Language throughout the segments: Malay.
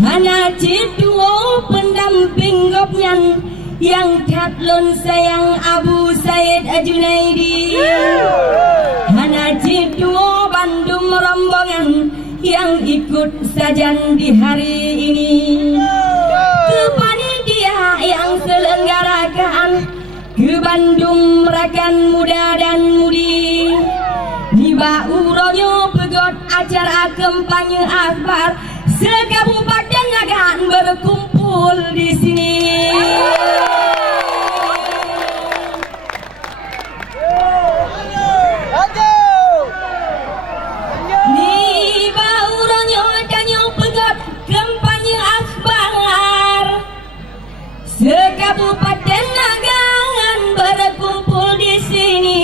Hana ciduo pendamping gopnyan yang katlon sayang Abu Said Junaidi. Hana ciduo Bandung rombongan yang ikut sajan di hari ini. Ke panitia yang selenggarakan ke Bandung rekan muda dan mudi. Niba uronyo pegot acara kampanye akbar sekabupaten Nagan berkumpul di sini. Niba uronyo danyo pegot kampanye akbar sekabupaten Nagan berkumpul di sini.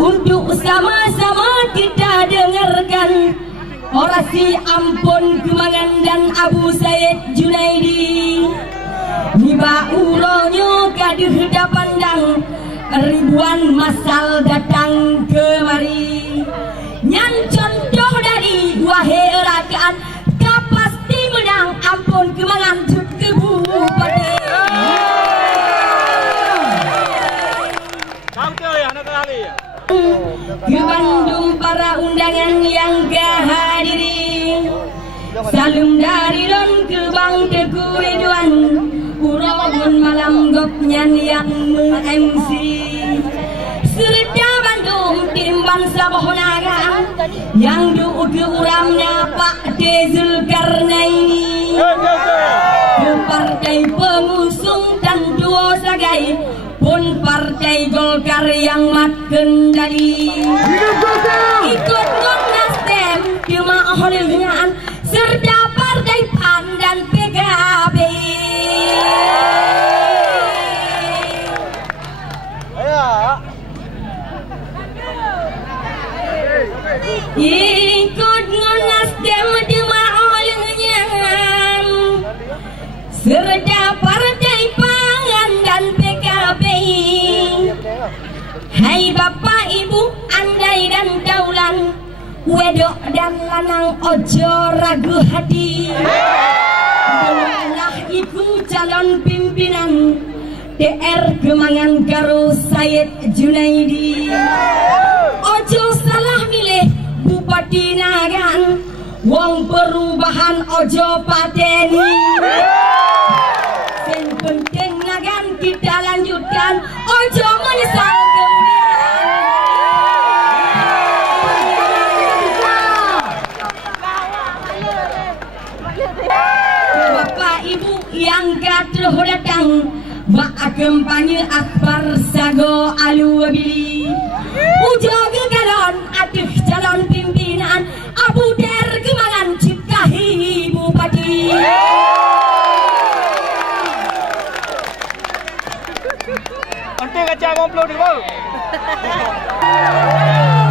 Untuk sama-sama kita dengarkan orasi ampun Gemangan dan Abu Said Junaidi. Niba uronyo kaduh pandang ribuan masal datang kemari. Nyan contoh dari dua herakaan kapasti menang ampun Gemangan ke Bupati. Ke Bandung para undangan yang kehadiri. Salam dari Don ke Bang Teguh Ridwan, urongan malam gopnyan yang meng-MC. Serta Bandung tim bangsa Bohonaga yang doa ke uramnya Pak Zulkarnaini. Ke partai pengusung dan dua sagai pun partai Golkar yang mat kendali. Ikut Nasdem cuma olehnya serta partai PAN dan PKB. Ikut Nasdem cuma olehnya serta partai PAN dan PKB. Hai Bapak Ibu andai dan daulan, wedok dan lanang ojo ragu hati. Doalah iku calon pimpinan DR Gemangan karo Said Junaidi. Ojo salah milih Bupati Nagan, wong perubahan ojo pateni. Yang penting Nagan kita lanjutkan, ojo menyesal kemudian. Bapak Ibu yang katruh datang, bak kampanye akbar sago aluabili. Ujo gegalon atuh calon pimpinan Abu Der Gemangan Cipkahi Bupati. Nanti kacang ngomplo di bawah.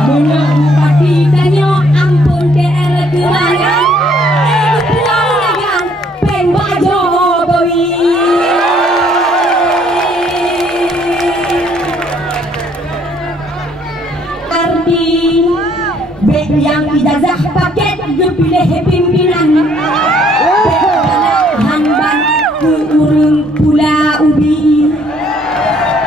Bunyo Bupati danyo ampun DR Gemangan Pulau Nagan Peng Pak Jokowi. Arti bek yang ijazah paket gepilih pimpinan Hanban ke urung Pula Ubi.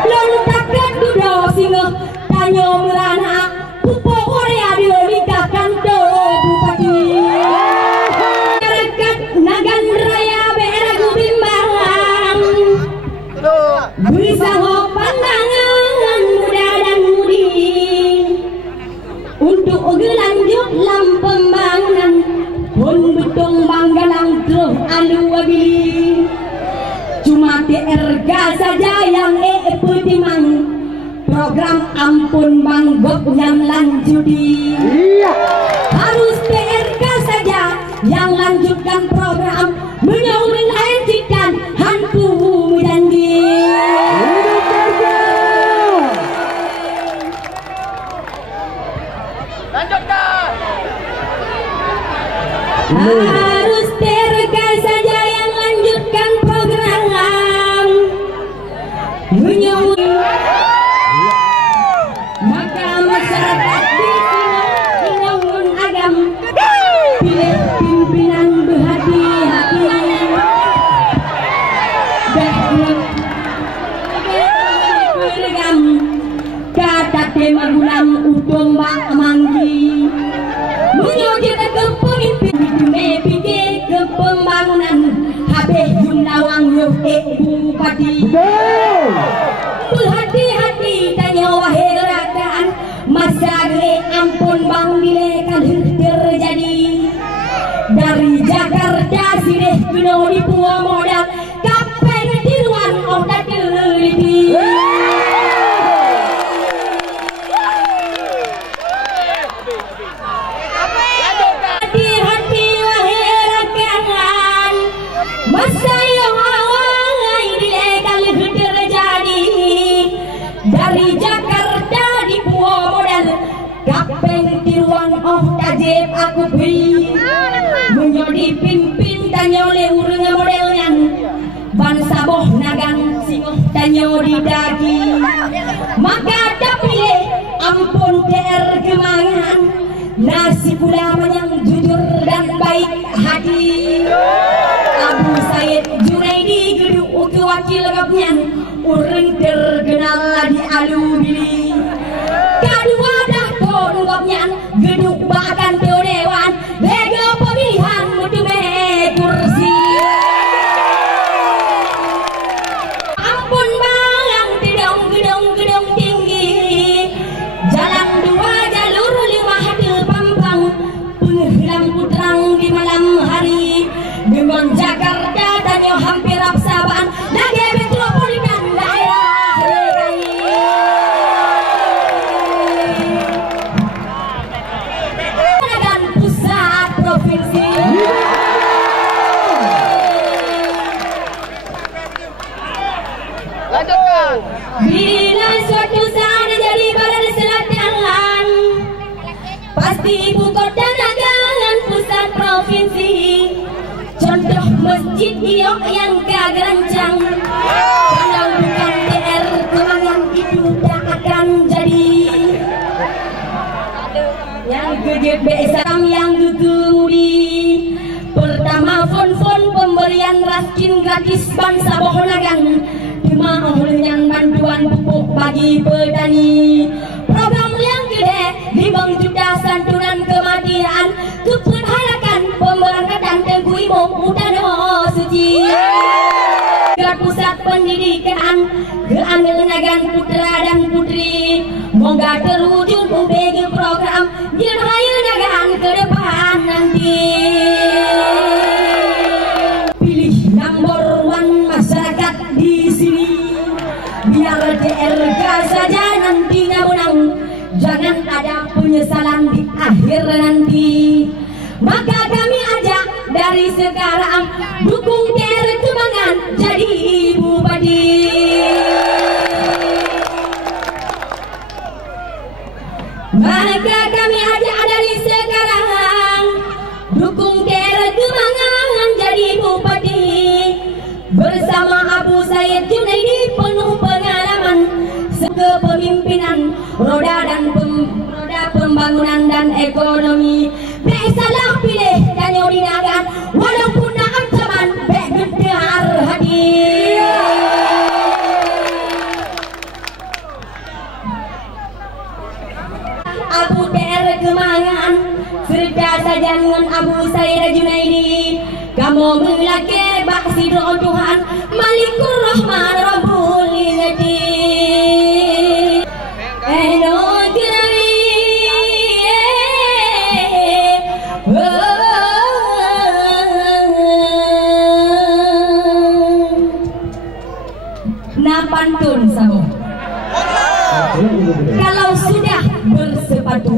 Lontakan dudo singa tanyo merana pupo Korea diolikakan do Bupati. Masyarakat Nagan Raya BRG Bimbang bisa pandangan muda dan mudi untuk lanjut lam pembangunan pun betong banggalang terus aluabili. Cuma TRK saja yang petiman program ampun banggok yang lanjuti. Harus TRK saja yang lanjutkan program menyaurin lanjutkan hantu janji. Lanjutkan. Harus TRK saja yang lanjutkan program menyaurin. Maka masyarakat di Singaun Agam pilih pimpinan mak manggi menyuji ke pemimpin mepike ke pembangunan habis jumlawang bupati berhati-hati tanya wahai rakyat masa gue ampun bang bile kalau terjadi dari Jakarta sini kena di Pulau Modal kapan tiruan otak teliti hati-hati wahai rakyat masa yang awal ilegal terjadi dari Jakarta di Pulau Modal kapan tiruan otak jeb aku beri menjadi pimpin tanya oleh urang modelnya bangsa boh nagang singoh tanya di dagi maka dapile ampun tergemangan nasi ulama yang jujur dan baik hati Abu Said Junaidi gedung utu wakil gapnya urang terkenal di alubili kedua dah ton gapnya gedung bahkan teodewan lega pemilihan mutume kursi ampun bang gedung tinggi jalan dua jalur lima hati pampang penghilang putrang di malam hari dengan Jakarta tanya hampir absaban lagi metropolitan daerah dan pusat provinsi Lanjutkan. bila suatu saat jadi badan selatan pasti ibu kota nagangan pusat provinsi contoh masjid Giok yang kagerancang kalau bukan DR Kemangan itu tak akan jadi yang gede besam yang kemudi pertama fon pemberian raskin gratis bangsa bohonagan dimau yang bantuan pupuk bagi petani program yang gede 5 juta santunan kematian keperhalakan pemberangkatan Tengku Imo Utano Suci pusat pendidikan keanggenagan putra dan putri moga terwujud ubege program dirhayu nagaan ke depan nanti pilih nomor 1 masyarakat di sini biar DRK saja nantinya menang jangan ada penyesalan di akhir nanti maka kami ajak dari sekarang dukung TR Kemangan jadi bupati maka kami ajak dari sekarang dukung TR Kemangan jadi bupati bersama Abu Said Junaidi penuh pengalaman kepemimpinan roda pembangunan dan ekonomi salah pilih dan dinagan walaupun ancaman begedar hati Abu TR Kemangan serta saja dengan Abu Said Junaidi kamu melaki baksi doa Tuhan Malikur Rahman Rabbul Izzati pantun sama. Kalau sudah bersepatu,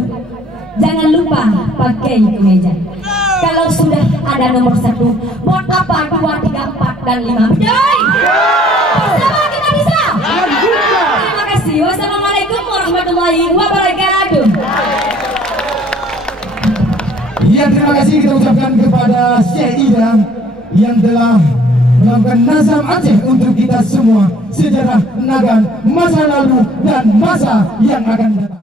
jangan lupa pakai kemeja. Kalau sudah ada nomor 1, buat apa 2, 3, 4 dan 5? Betul? Bersama kita bisa. Terima kasih. Wassalamualaikum warahmatullahi wabarakatuh. Ya, terima kasih kita ucapkan kepada Syekh Ida yang telah melakukan nazam Aceh untuk kita semua, sejarah Nagan masa lalu dan masa yang akan datang.